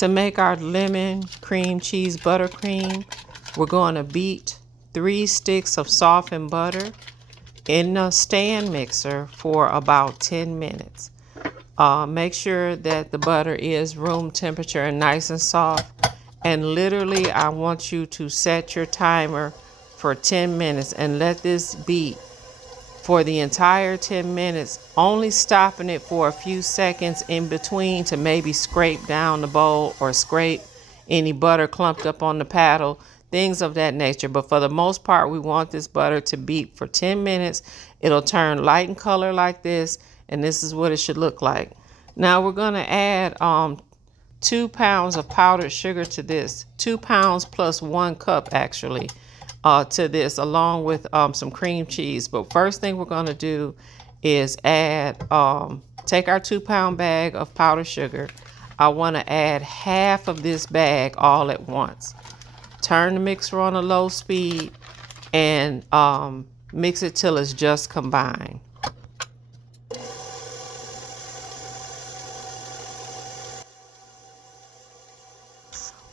To make our lemon cream cheese buttercream, we're going to beat 3 sticks of softened butter in a stand mixer for about 10 minutes. Make sure that the butter is room temperature and nice and soft. And literally, I want you to set your timer for 10 minutes and let this beat for the entire 10 minutes, only stopping it for a few seconds in between to maybe scrape down the bowl or scrape any butter clumped up on the paddle, things of that nature. But for the most part, we want this butter to beat for 10 minutes. It'll turn light in color like this, and this is what it should look like. Now we're going to add 2 pounds of powdered sugar to this, 2 pounds plus 1 cup actually. To this, along with some cream cheese. But first thing we're going to do is add, take our 2 pound bag of powdered sugar. I want to add half of this bag all at once. Turn the mixer on a low speed and mix it till it's just combined.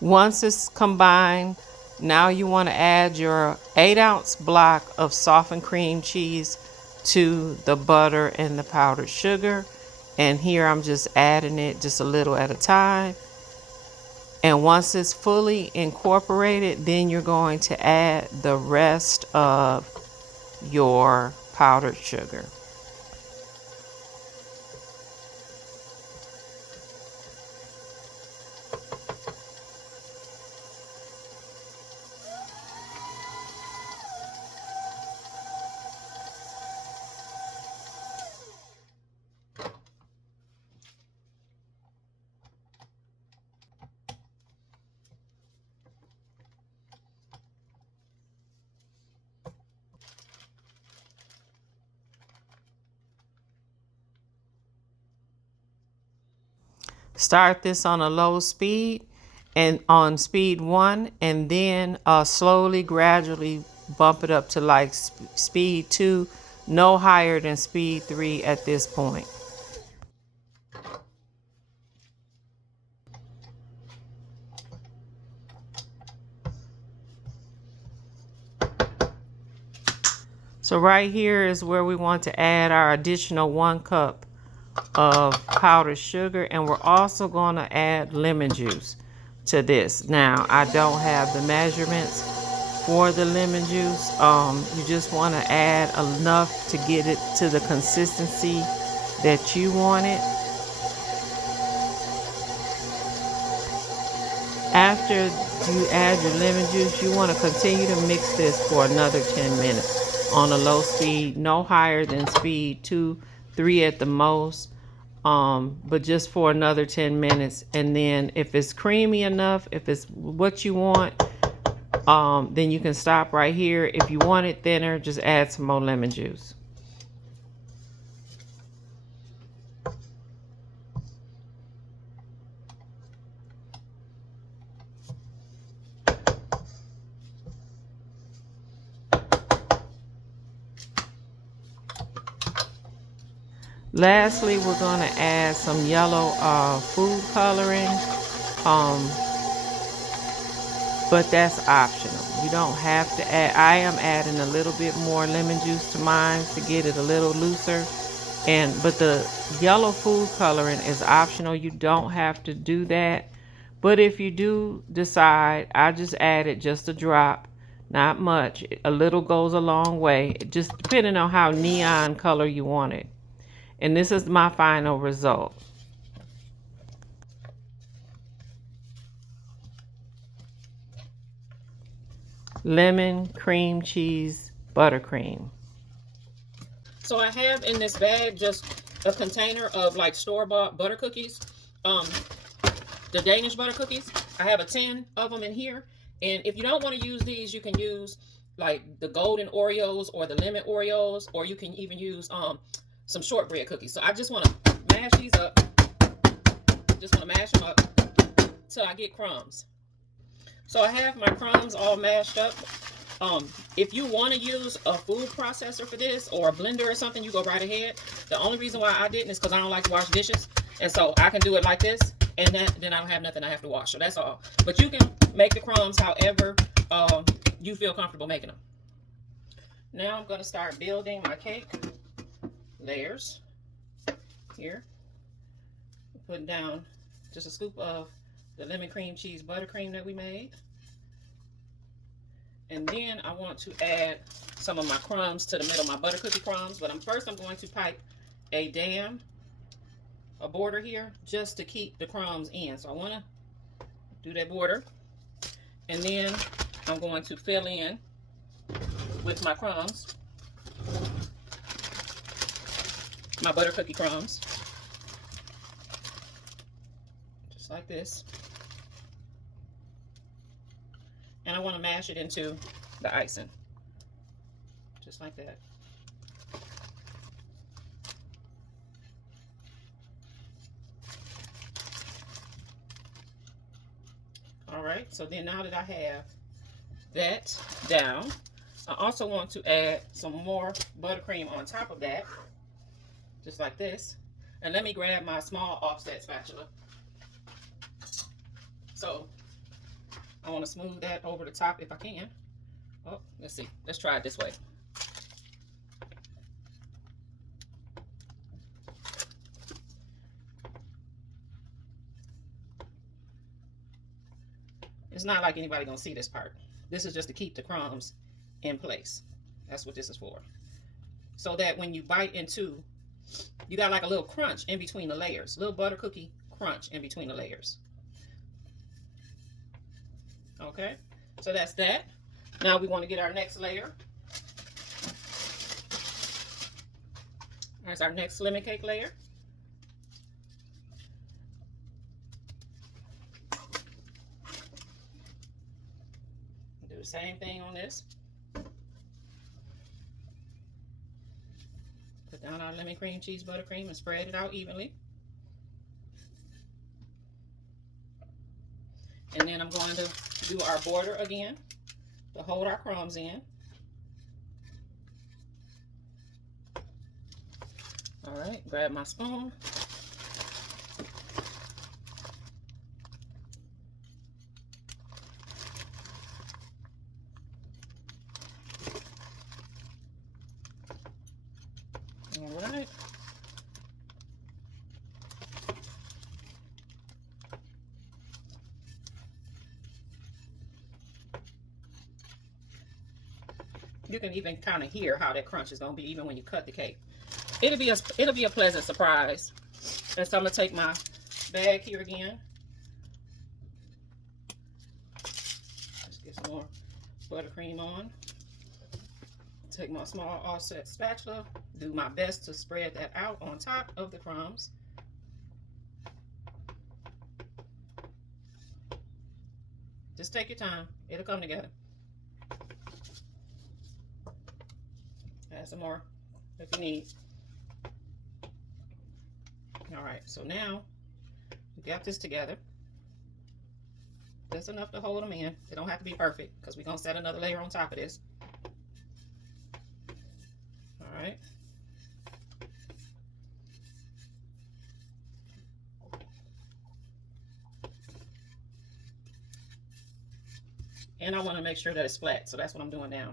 Once it's combined, now you want to add your 8-ounce block of softened cream cheese to the butter and the powdered sugar. And here I'm just adding it just a little at a time. And once it's fully incorporated, then you're going to add the rest of your powdered sugar. Start this on a low speed and on speed 1, and then slowly, gradually bump it up to like speed 2, no higher than speed 3 at this point. So right here is where we want to add our additional 1 cup of powdered sugar, and we're also going to add lemon juice to this. Now, I don't have the measurements for the lemon juice. You just want to add enough to get it to the consistency that you want it. After you add your lemon juice, you want to continue to mix this for another 10 minutes on a low speed, no higher than speed 2, 3 at the most, but just for another 10 minutes. And then if it's creamy enough, if it's what you want, then you can stop right here. If you want it thinner, just add some more lemon juice. Lastly, we're going to add some yellow food coloring, but that's optional. You don't have to add. I am adding a little bit more lemon juice to mine to get it a little looser, but the yellow food coloring is optional. You don't have to do that, but if you do decide, I just added just a drop, not much. A little goes a long way, just depending on how neon color you want it. And this is my final result. Lemon cream cheese buttercream. So I have in this bag just a container of like store-bought butter cookies. The Danish butter cookies. I have a 10 of them in here. And if you don't want to use these, you can use like the golden Oreos or the lemon Oreos, or you can even use some shortbread cookies. So I just want to mash these up. Just want to mash them up till I get crumbs. So I have my crumbs all mashed up. If you want to use a food processor for this, or a blender or something, you go right ahead. The only reason why I didn't is because I don't like to wash dishes. And so I can do it like this. And then I don't have nothing I have to wash. So that's all. But you can make the crumbs however you feel comfortable making them. Now I'm going to start building my cake layers here. Putting down just a scoop of the lemon cream cheese buttercream that we made. And then I want to add some of my crumbs to the middle, my butter cookie crumbs. But first I'm going to pipe a border here just to keep the crumbs in. So I want to do that border. And then I'm going to fill in with my crumbs, my butter cookie crumbs. Just like this. And I want to mash it into the icing. Just like that. All right, so then now that I have that down, I also want to add some more buttercream on top of that. Just like this. And let me grab my small offset spatula. So I want to smooth that over the top if I can. Oh, let's see. Let's try it this way. It's not like anybody gonna see this part. This is just to keep the crumbs in place. That's what this is for. So that when you bite into, you got like a little crunch in between the layers. Little butter cookie crunch in between the layers. Okay, so that's that. Now we want to get our next layer. There's our next lemon cake layer. Do the same thing on this. Put down our lemon cream cheese buttercream and spread it out evenly. And then I'm going to do our border again to hold our crumbs in. All right, grab my spoon. All right. You can even kind of hear how that crunch is going to be even when you cut the cake. It'll be a pleasant surprise. And so I'm going to take my bag here again. Let's get some more buttercream on. Take my small offset spatula. Do my best to spread that out on top of the crumbs. Just take your time. It'll come together. Add some more if you need. All right, so now we got this together. Just enough to hold them in. They don't have to be perfect because we're going to set another layer on top of this. All right. And I want to make sure that it's flat, so that's what I'm doing now.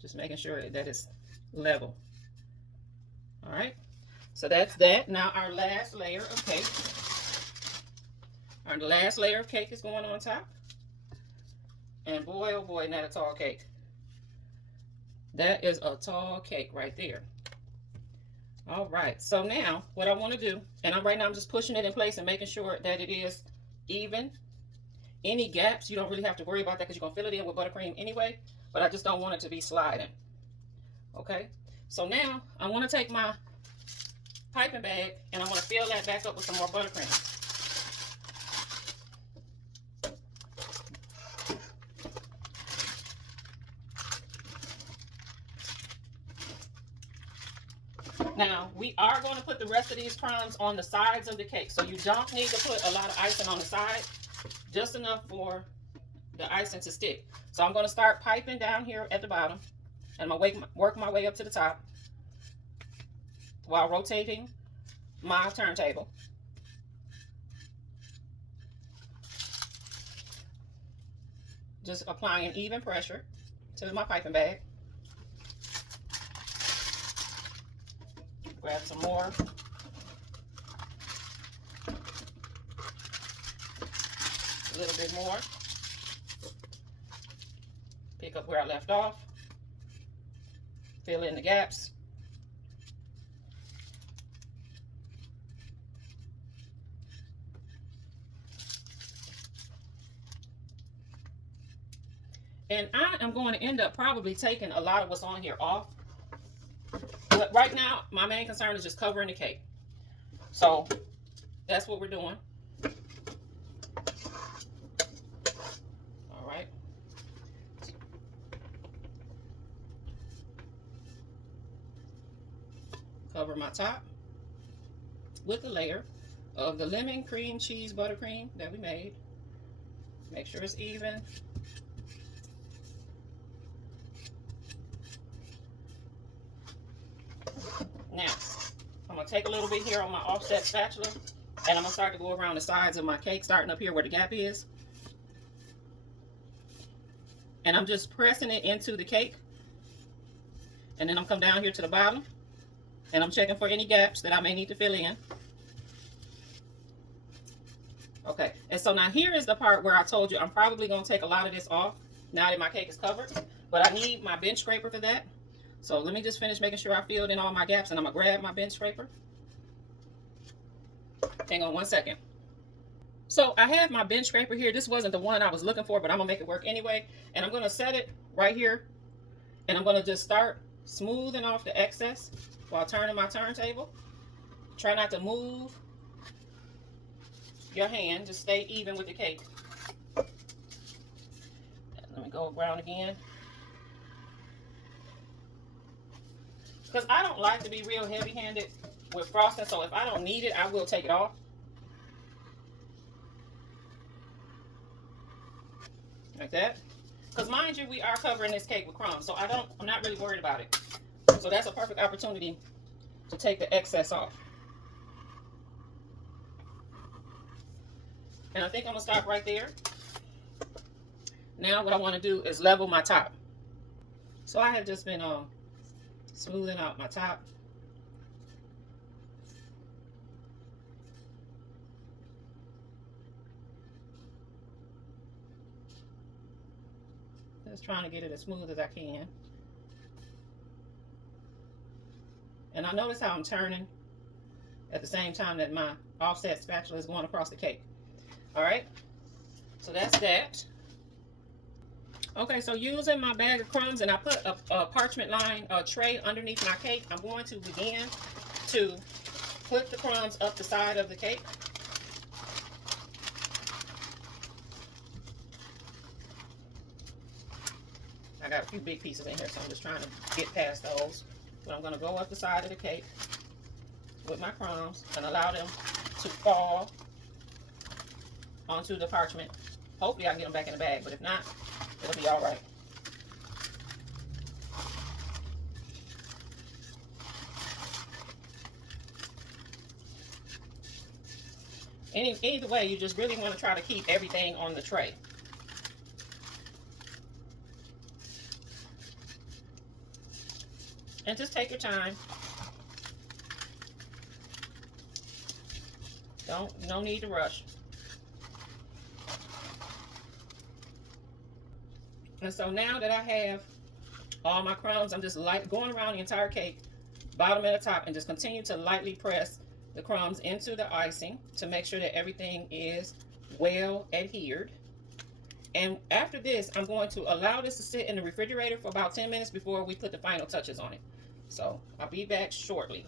Just making sure that it's level. All right, so that's that. Now our last layer of cake. Our last layer of cake is going on top. And boy, oh boy, not a tall cake. That is a tall cake right there. All right, so now what I want to do, and right now I'm just pushing it in place and making sure that it is even. Any gaps, you don't really have to worry about that because you're going to fill it in with buttercream anyway, but I just don't want it to be sliding. Okay, so now I want to take my piping bag and I want to fill that back up with some more buttercream. Now, we are going to put the rest of these crumbs on the sides of the cake, so you don't need to put a lot of icing on the side, just enough for the icing to stick. So I'm going to start piping down here at the bottom, and I'm going to work my way up to the top while rotating my turntable. Just applying even pressure to my piping bag. Grab some more. A little bit more. Pick up where I left off. Fill in the gaps. And I am going to end up probably taking a lot of what's on here off. But right now, my main concern is just covering the cake. So that's what we're doing. All right. Cover my top with a layer of the lemon cream cheese buttercream that we made. Make sure it's even. Now, I'm going to take a little bit here on my offset spatula, and I'm going to start to go around the sides of my cake, starting up here where the gap is. And I'm just pressing it into the cake. And then I'm come down here to the bottom, and I'm checking for any gaps that I may need to fill in. Okay, and so now here is the part where I told you I'm probably going to take a lot of this off now that my cake is covered. But I need my bench scraper for that. So let me just finish making sure I filled in all my gaps, and I'm going to grab my bench scraper. Hang on one second. So I have my bench scraper here. This wasn't the one I was looking for, but I'm going to make it work anyway. And I'm going to set it right here. And I'm going to just start smoothing off the excess while turning my turntable. Try not to move your hand. Just stay even with the cake. Let me go around again. Because I don't like to be real heavy-handed with frosting, so if I don't need it, I will take it off. Like that. Because mind you, we are covering this cake with crumbs, so I'm not really worried about it. So that's a perfect opportunity to take the excess off. And I think I'm going to stop right there. Now what I want to do is level my top. So I have just been smoothing out my top. Just trying to get it as smooth as I can. And I notice how I'm turning at the same time that my offset spatula is going across the cake. All right, so that's that. Okay, so using my bag of crumbs, and I put a parchment line tray underneath my cake, I'm going to begin to put the crumbs up the side of the cake. I got a few big pieces in here, so I'm just trying to get past those. But I'm going to go up the side of the cake with my crumbs and allow them to fall onto the parchment. Hopefully I can get them back in the bag, but if not, it'll be all right. Either way, you just really want to try to keep everything on the tray. And just take your time. No need to rush. And so now that I have all my crumbs, I'm just going around the entire cake, bottom and the top, and just continue to lightly press the crumbs into the icing to make sure that everything is well adhered. And after this, I'm going to allow this to sit in the refrigerator for about 10 minutes before we put the final touches on it. So I'll be back shortly.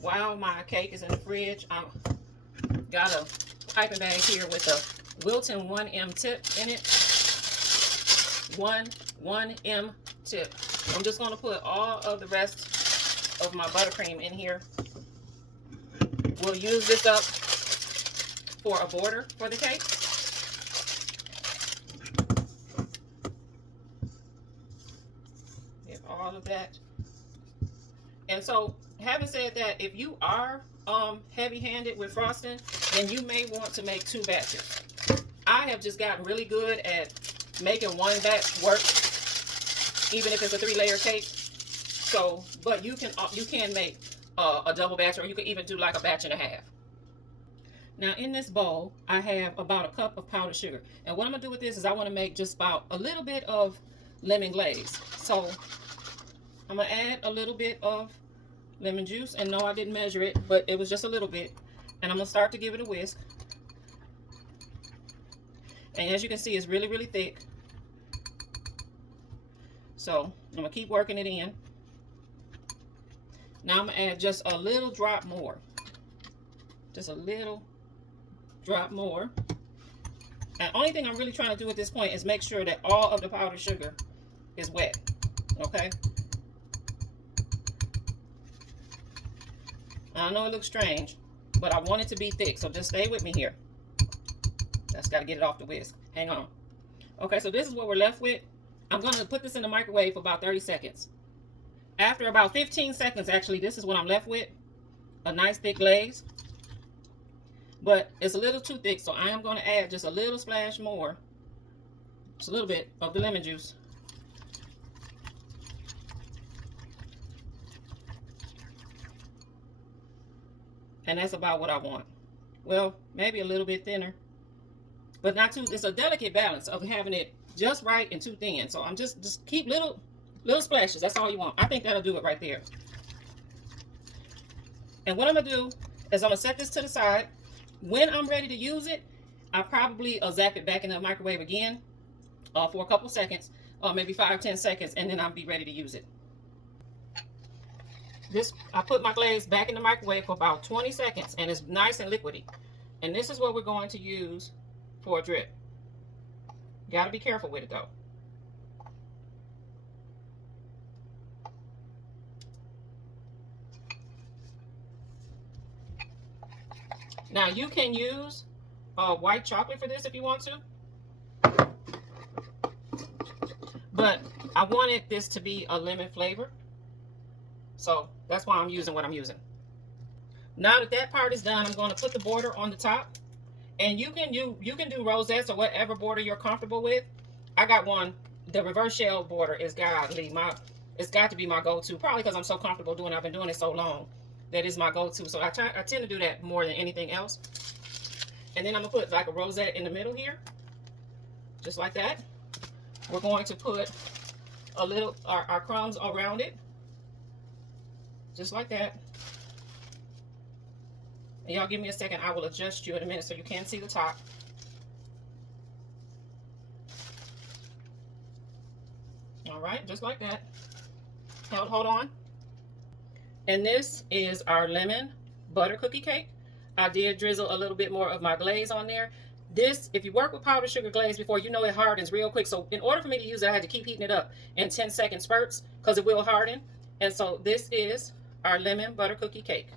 While my cake is in the fridge, I've got a piping bag here with a Wilton 1M tip in it. 1M tip. I'm just going to put all of the rest of my buttercream in here. We'll use this up for a border for the cake. Get all of that. And so, having said that, if you are heavy-handed with frosting, then you may want to make 2 batches. I have just gotten really good at making one batch work, even if it's a 3-layer cake. So, but you can make a double batch, or you can even do like a batch and a half. Now in this bowl, I have about a cup of powdered sugar. And what I'm gonna do with this is I wanna make just about a little bit of lemon glaze. So I'm gonna add a little bit of lemon juice, and no, I didn't measure it, but it was just a little bit. And I'm gonna start to give it a whisk. And as you can see, it's really, really thick. So I'm gonna keep working it in. Now I'm gonna add just a little drop more. Just a little drop more. And the only thing I'm really trying to do at this point is make sure that all of the powdered sugar is wet. Okay? I know it looks strange, but I want it to be thick, so just stay with me here. Just got to get it off the whisk. Hang on. Okay, so this is what we're left with. I'm going to put this in the microwave for about 30 seconds. After about 15 seconds, actually, this is what I'm left with. A nice thick glaze. But it's a little too thick, so I am going to add just a little splash more. Just a little bit of the lemon juice. And that's about what I want. Well, maybe a little bit thinner. But not too, it's a delicate balance of having it just right and too thin. So I'm just keep little splashes. That's all you want. I think that'll do it right there. And what I'm going to do is I'm going to set this to the side. When I'm ready to use it, I probably zap it back in the microwave again for a couple seconds, maybe 5-10 seconds, and then I'll be ready to use it. I put my glaze back in the microwave for about 20 seconds, and it's nice and liquidy. And this is what we're going to use for a drip. Got to be careful with it though. Now you can use white chocolate for this if you want to. But I wanted this to be a lemon flavor. So that's why I'm using what I'm using. Now that that part is done, I'm going to put the border on the top. And you can do rosettes or whatever border you're comfortable with. I got one. The reverse shell border is godly. It's got to be my go-to. Probably because I'm so comfortable doing it. I've been doing it so long. That is my go-to. So I tend to do that more than anything else. And then I'm going to put like a rosette in the middle here. Just like that. We're going to put a little, our crumbs around it. Just like that. And y'all give me a second. I will adjust you in a minute so you can see the top. All right, just like that. Hold on. And this is our lemon butter cookie cake. I did drizzle a little bit more of my glaze on there. This, if you work with powdered sugar glaze before, you know it hardens real quick. So in order for me to use it, I had to keep heating it up in 10-second spurts because it will harden. And so this is our lemon butter cookie cake.